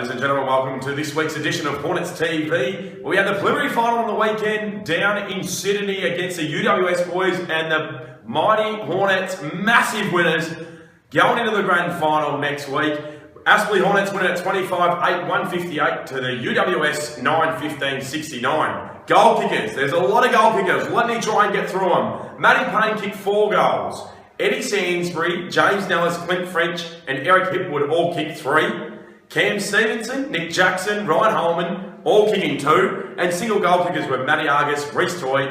Ladies and gentlemen, welcome to this week's edition of Hornets TV. We had the preliminary final on the weekend down in Sydney against the UWS boys, and the mighty Hornets, massive winners, going into the grand final next week. Aspley Hornets win at 25-8, 158 to the UWS 9-15, 69. Goal kickers, there's a lot of goal kickers. Let me try and get through them. Matty Payne kicked 4 goals. Eddie Sainsbury, James Nellis, Clint French, and Eric Hipwood all kicked 3. Cam Stevenson, Nick Jackson, Ryan Holman, all kicking 2, and single goal kickers were Matty Argus, Reece Toy,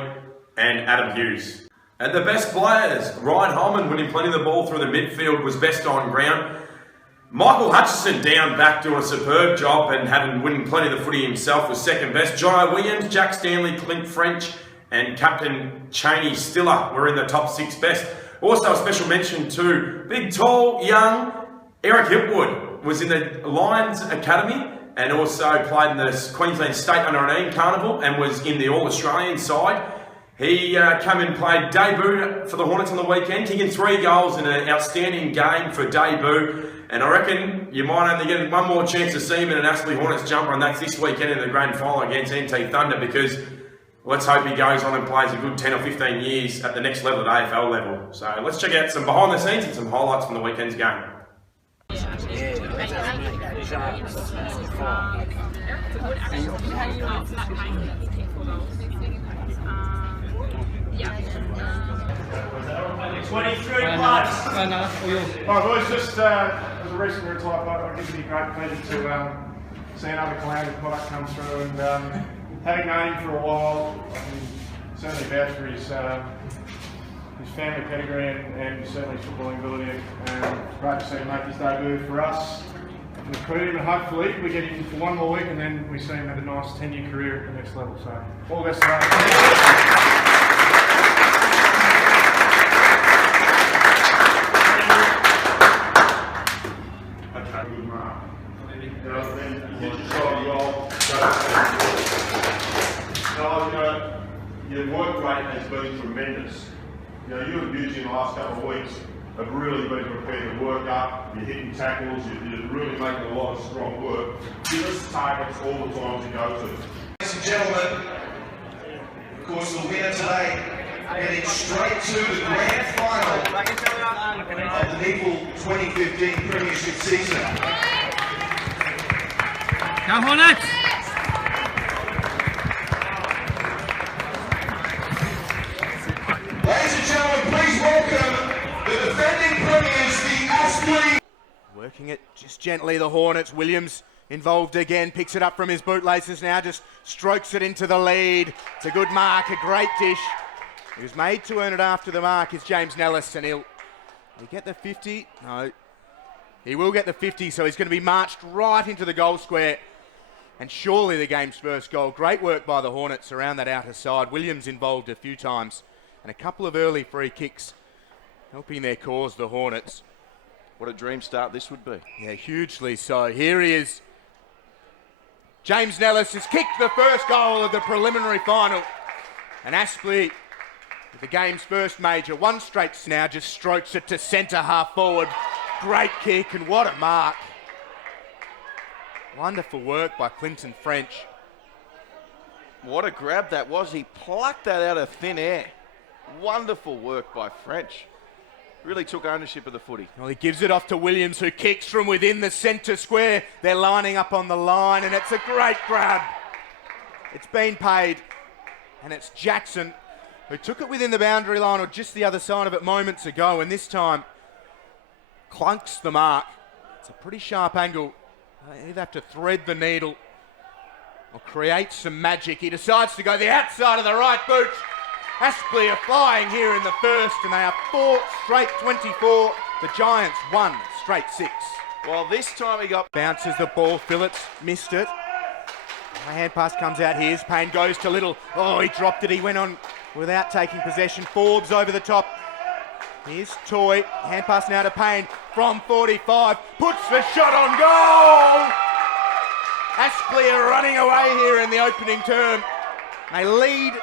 and Adam Hughes. And the best players, Ryan Holman winning plenty of the ball through the midfield, was best on ground. Michael Hutchison down back doing a superb job and having winning plenty of the footy himself was second best. Jono Williams, Jack Stanley, Clint French, and Captain Cheney Stiller were in the top 6 best. Also a special mention to big, tall, young Eric Hipwood. Was in the Lions Academy and also played in the Queensland State Under-18 Carnival and was in the All-Australian side. He came and played debut for the Hornets on the weekend, kicking 3 goals in an outstanding game for debut. And I reckon you might only get one more chance to see him in an Aspley Hornets jumper, and that's this weekend in the grand final against NT Thunder, because let's hope he goes on and plays a good 10 or 15 years at the next level, at AFL level. So let's check out some behind the scenes and some highlights from the weekend's game. Boys, just as a recent retired bloke, I give it a great pleasure to see another Calamity product come through, and having known him for a while, I can certainly vouch for his family pedigree and certainly his footballing ability. Great to see him make his debut for us in the Prelim, and hopefully we get him for one more week and then we see him have a nice 10-year career at the next level. So all the best to him. Your work rate has been tremendous. You know, you and Bugie in the last couple of weeks have really been prepared to work up. You're hitting tackles, you're really making a lot of strong work. Give us targets all the time to go to. Ladies and gentlemen, of course the winner today heading straight to the grand final of the Newport 2015 Premiership season. Come Hornets! Ladies and gentlemen, please welcome the defending premiers, the Aspley. Working it just gently, the Hornets. Williams involved again, picks it up from his bootlaces now, just strokes it into the lead. It's a good mark, a great dish. He was made to earn it after the mark is James Nellis, and he'll get the 50? No. He will get the 50, so he's going to be marched right into the goal square. And surely the game's first goal. Great work by the Hornets around that outer side. Williams involved a few times. And a couple of early free kicks helping their cause, the Hornets. What a dream start this would be. Yeah, hugely so. Here he is. James Nellis has kicked the first goal of the preliminary final. And Aspley, with the game's first major, one straight now, just strokes it to centre half forward. Great kick, and what a mark. Wonderful work by Clinton French. What a grab that was. He plucked that out of thin air. Wonderful work by French. Really took ownership of the footy. Well, he gives it off to Williams, who kicks from within the centre square. They're lining up on the line, and it's a great grab. It's been paid, and it's Jackson who took it within the boundary line or just the other side of it moments ago, and this time clunks the mark. It's a pretty sharp angle. They either have to thread the needle or create some magic. He decides to go the outside of the right boot. Aspley are flying here in the first, and they are 4 straight 24. The Giants 1 straight 6. Well, this time he got... Bounces the ball. Phillips missed it. A hand pass comes out. Here's Payne, goes to Little. Oh, he dropped it. He went on without taking possession. Forbes over the top. Here's Toy. Hand pass now to Payne from 45. Puts the shot on goal! Aspley are running away here in the opening term. They lead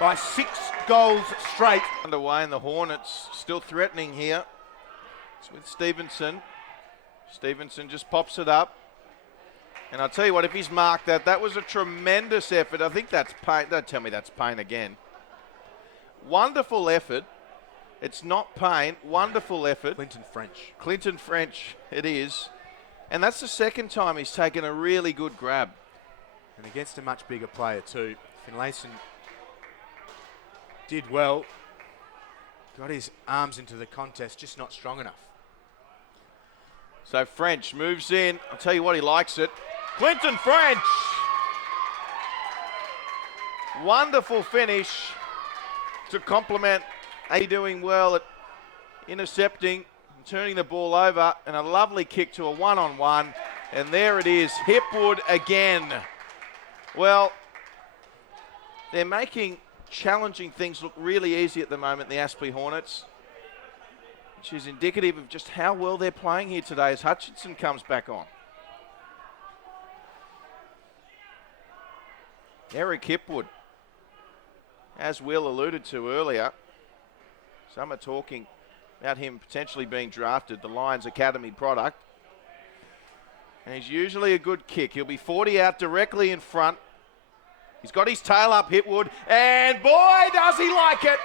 by 6 goals straight. Underway, and the Hornets still threatening here. It's with Stevenson. Stevenson just pops it up. And I'll tell you what, if he's marked that, that was a tremendous effort. I think that's Payne. Don't tell me that's Payne again. Wonderful effort. It's not Payne. Wonderful effort. Clinton French. Clinton French, it is. And that's the second time he's taken a really good grab. And against a much bigger player too. Finlayson did well. Got his arms into the contest, just not strong enough. So French moves in. I'll tell you what, he likes it. Clinton French. Wonderful finish to complement A doing well at intercepting and turning the ball over, and a lovely kick to a one-on-one. And there it is, Hipwood again. Well, they're making challenging things look really easy at the moment, the Aspley Hornets, which is indicative of just how well they're playing here today as Hutchinson comes back on. Eric Hipwood, as Will alluded to earlier, some are talking about him potentially being drafted, the Lions Academy product. And he's usually a good kick. He'll be 40 out directly in front. He's got his tail up, Hipwood, and boy, does he like it!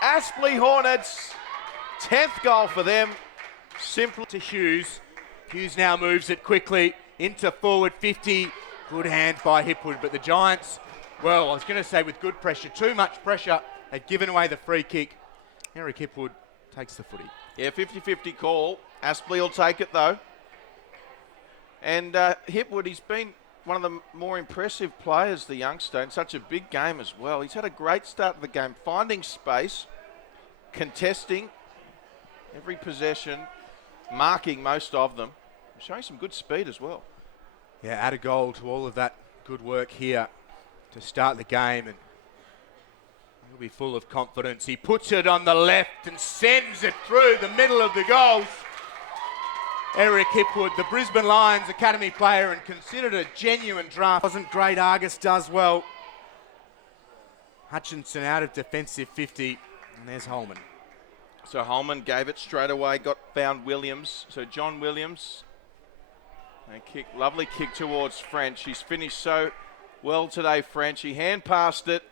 Aspley Hornets, 10th goal for them. Simple to Hughes. Hughes now moves it quickly into forward 50. Good hand by Hipwood, but the Giants, well, I was going to say with good pressure, too much pressure, had given away the free kick. Eric Hipwood takes the footy. Yeah, 50-50 call. Aspley will take it though. And Hipwood, he's been one of the more impressive players, the youngster, in such a big game as well. He's had a great start to the game, finding space, contesting every possession, marking most of them, showing some good speed as well. Yeah, add a goal to all of that good work here to start the game, and he'll be full of confidence. He puts it on the left and sends it through the middle of the goals. Eric Hipwood, the Brisbane Lions Academy player and considered a genuine draft. Wasn't great, Argus does well. Hutchinson out of defensive 50, and there's Holman. So Holman gave it straight away, found Williams. So John Williams, lovely kick towards French. He's finished so well today, French. He hand passed it,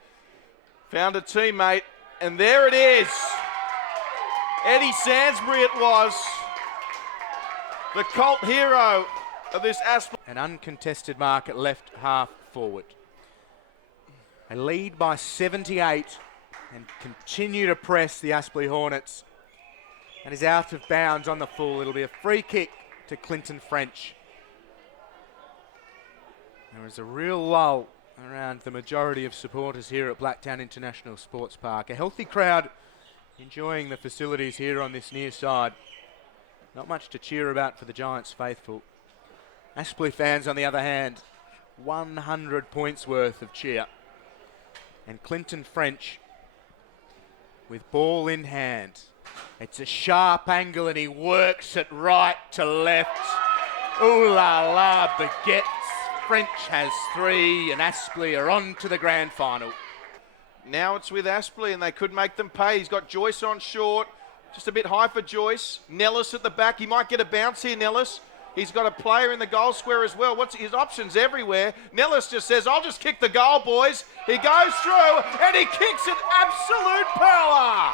found a teammate, and there it is. Eddie Sansbury it was. The cult hero of this Aspley. An uncontested mark at left half forward. They lead by 78 and continue to press the Aspley Hornets. And is out of bounds on the full. It'll be a free kick to Clinton French. There is a real lull around the majority of supporters here at Blacktown International Sports Park. A healthy crowd enjoying the facilities here on this near side. Not much to cheer about for the Giants faithful. Aspley fans, on the other hand, 100 points worth of cheer. And Clinton French with ball in hand. It's a sharp angle and he works it right to left. Ooh la la, baguettes. French has 3 and Aspley are on to the grand final. Now it's with Aspley and they could make them pay. He's got Joyce on short. Just a bit high for Joyce. Nellis at the back. He might get a bounce here, Nellis. He's got a player in the goal square as well. What's his options everywhere? Nellis just says, I'll just kick the goal, boys. He goes through and he kicks it absolute power.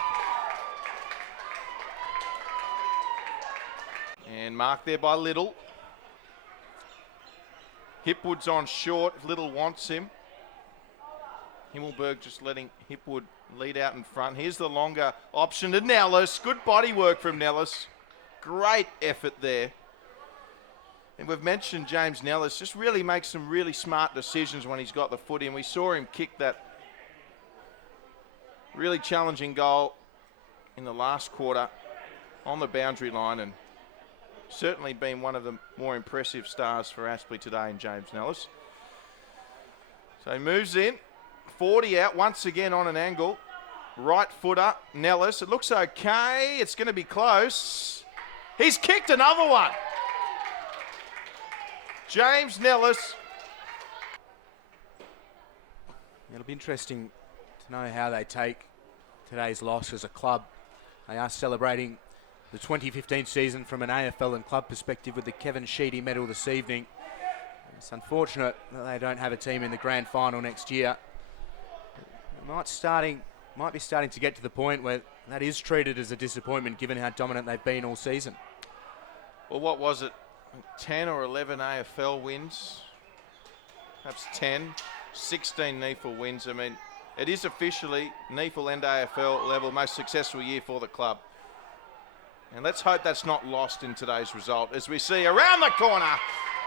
And marked there by Little. Hipwood's on short if Little wants him. Himmelberg just letting Hipwood lead out in front. Here's the longer option to Nellis. Good body work from Nellis. Great effort there. And we've mentioned James Nellis just really makes some really smart decisions when he's got the footy. And we saw him kick that really challenging goal in the last quarter on the boundary line. And certainly been one of the more impressive stars for Aspley today in James Nellis. So he moves in. 40 out once again on an angle. Right footer, Nellis. It looks okay. It's going to be close. He's kicked another one. James Nellis. It'll be interesting to know how they take today's loss as a club. They are celebrating the 2015 season from an AFL and club perspective with the Kevin Sheedy medal this evening. It's unfortunate that they don't have a team in the grand final next year. It might be starting to get to the point where that is treated as a disappointment given how dominant they've been all season. Well, what was it? 10 or 11 AFL wins? Perhaps 10, 16 NEAFL wins. I mean, it is officially NEAFL and AFL level most successful year for the club. And let's hope that's not lost in today's result as we see around the corner.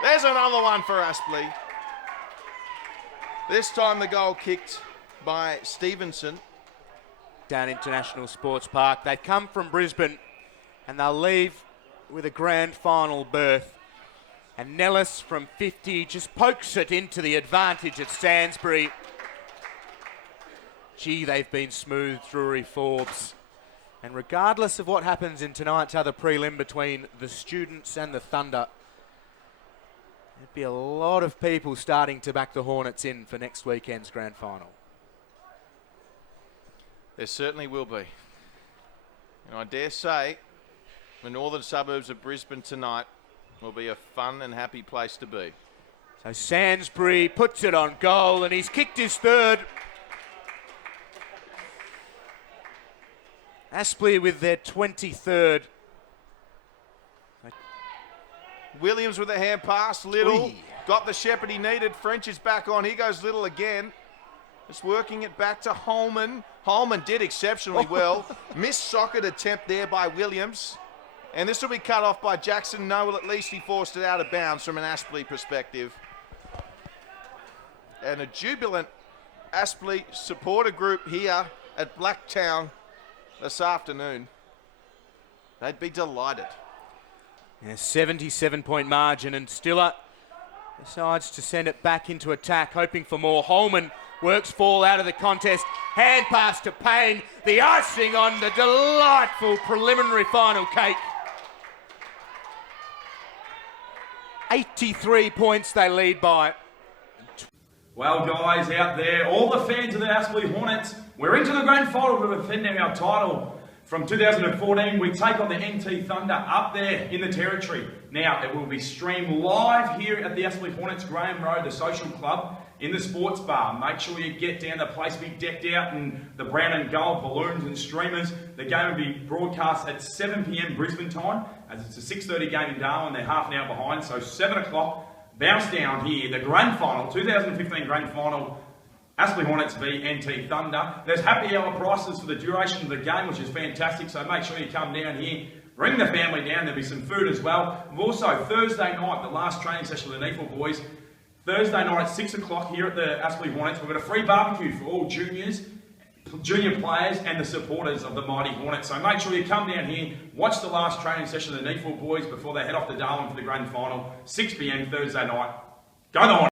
There's another one for Aspley. This time the goal kicked by Stevenson. Down International Sports Park. They come from Brisbane and they'll leave with a grand final berth. And Nellis from 50 just pokes it into the advantage at Sainsbury. Gee, they've been smooth, Drury Forbes. And regardless of what happens in tonight's other prelim between the Students and the Thunder, there'd be a lot of people starting to back the Hornets in for next weekend's grand final. There certainly will be. And I dare say the northern suburbs of Brisbane tonight will be a fun and happy place to be. So Sainsbury puts it on goal and he's kicked his third. Aspley with their 23rd. Williams with a hand pass. Little Oy. got the shepherd he needed. French is back on. Here goes Little again. Just working it back to Holman. Holman did exceptionally well. Missed socket attempt there by Williams. And this will be cut off by Jackson. No, well, at least he forced it out of bounds from an Aspley perspective. And a jubilant Aspley supporter group here at Blacktown this afternoon. They'd be delighted. A 77-point margin, and Stiller decides to send it back into attack, hoping for more. Holman works fall out of the contest. Hand pass to Payne. The icing on the delightful preliminary final cake. 83 points they lead by. Well, guys out there, all the fans of the Aspley Hornets, we're into the grand final to defending our title. From 2014, we take on the NT Thunder up there in the territory. Now, it will be streamed live here at the Aspley Hornets, Graham Road, the social club, in the sports bar. Make sure you get down. The place will be decked out in the brown and gold balloons and streamers. The game will be broadcast at 7 p.m. Brisbane time, as it's a 6:30 game in Darwin. They're half an hour behind, so 7 o'clock. Bounce down here, the grand final, 2015 grand final, Aspley Hornets v NT Thunder. There's happy hour prices for the duration of the game, which is fantastic, so make sure you come down here. Bring the family down, there'll be some food as well. We've also, Thursday night, the last training session of the NEAFL boys, Thursday night at 6 o'clock here at the Aspley Hornets. We've got a free barbecue for all juniors, junior players and the supporters of the mighty Hornets. So make sure you come down here, watch the last training session of the NEAFL boys before they head off to Darwin for the grand final, 6 p.m. Thursday night. Go the Hornets!